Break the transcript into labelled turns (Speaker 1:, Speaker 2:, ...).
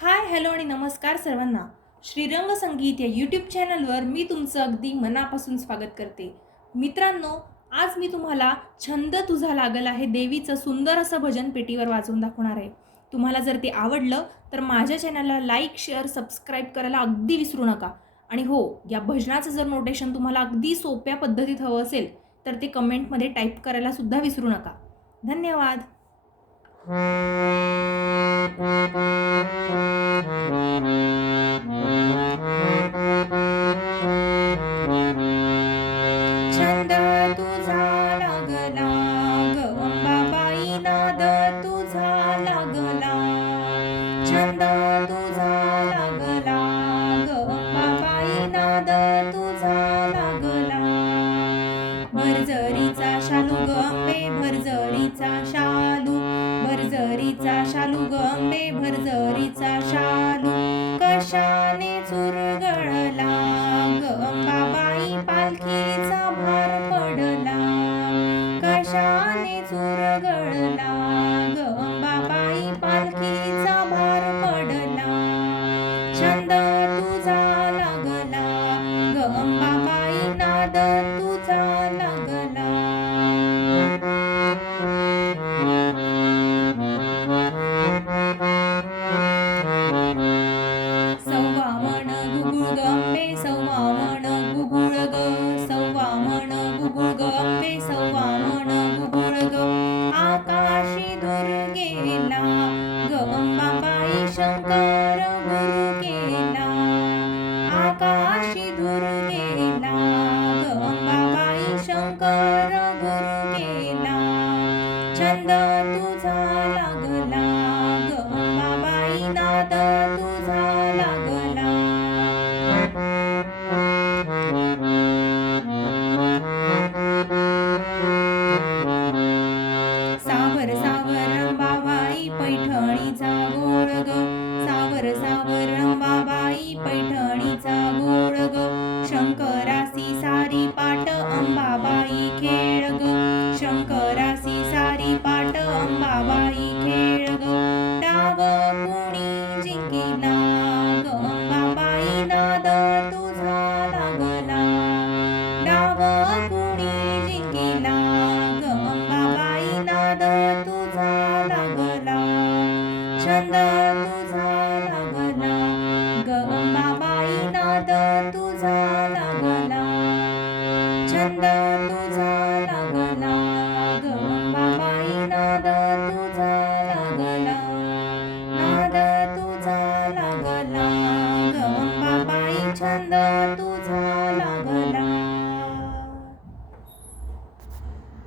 Speaker 1: Hi hello आणि नमस्कार सर्वांना. श्रीरंग संगीत या यूट्यूब चॅनलवर मी तुमचं अगदी मनापासून स्वागत करते. मित्रांनो आज मी तुम्हाला छंद तुझा लागल आहे देवीचं सुंदर असं भजन पेटीवर वाजवून दाखवणार आहे. तुम्हाला जर ते आवडलं तर माझ्या चॅनलला लाईक शेअर सबस्क्राईब करायला अगदी विसरू नका. आणि हो या भजनाचं जर नोटेशन तुम्हाला अगदी सोप्या पद्धतीत हवं असेल तर ते कमेंटमध्ये टाईप करायला सुद्धा विसरू नका. धन्यवाद. छंद तुझा लागला. ग नाद तुझा लागला. छंद तुझा लागला. ग नाद तुझा लागला. भरजरीचा शालू गंबे भरजरीचा शालू. भरजरीचा शालू गंबे भरजरीचा शालू. चुरगळला ग अंबाबाई पालखीचा भार पडला. छंद तुझा लागला. ग अंबाबाई गुरु केला. छंद तुझा छंद तुझा लागला ग अंबाबाई नाद तुझा लागला छंद तुझा लागला ग अंबाबाई नाद तुझा लागला नाद तुझा लागला ग अंबाबाई छंद तुझा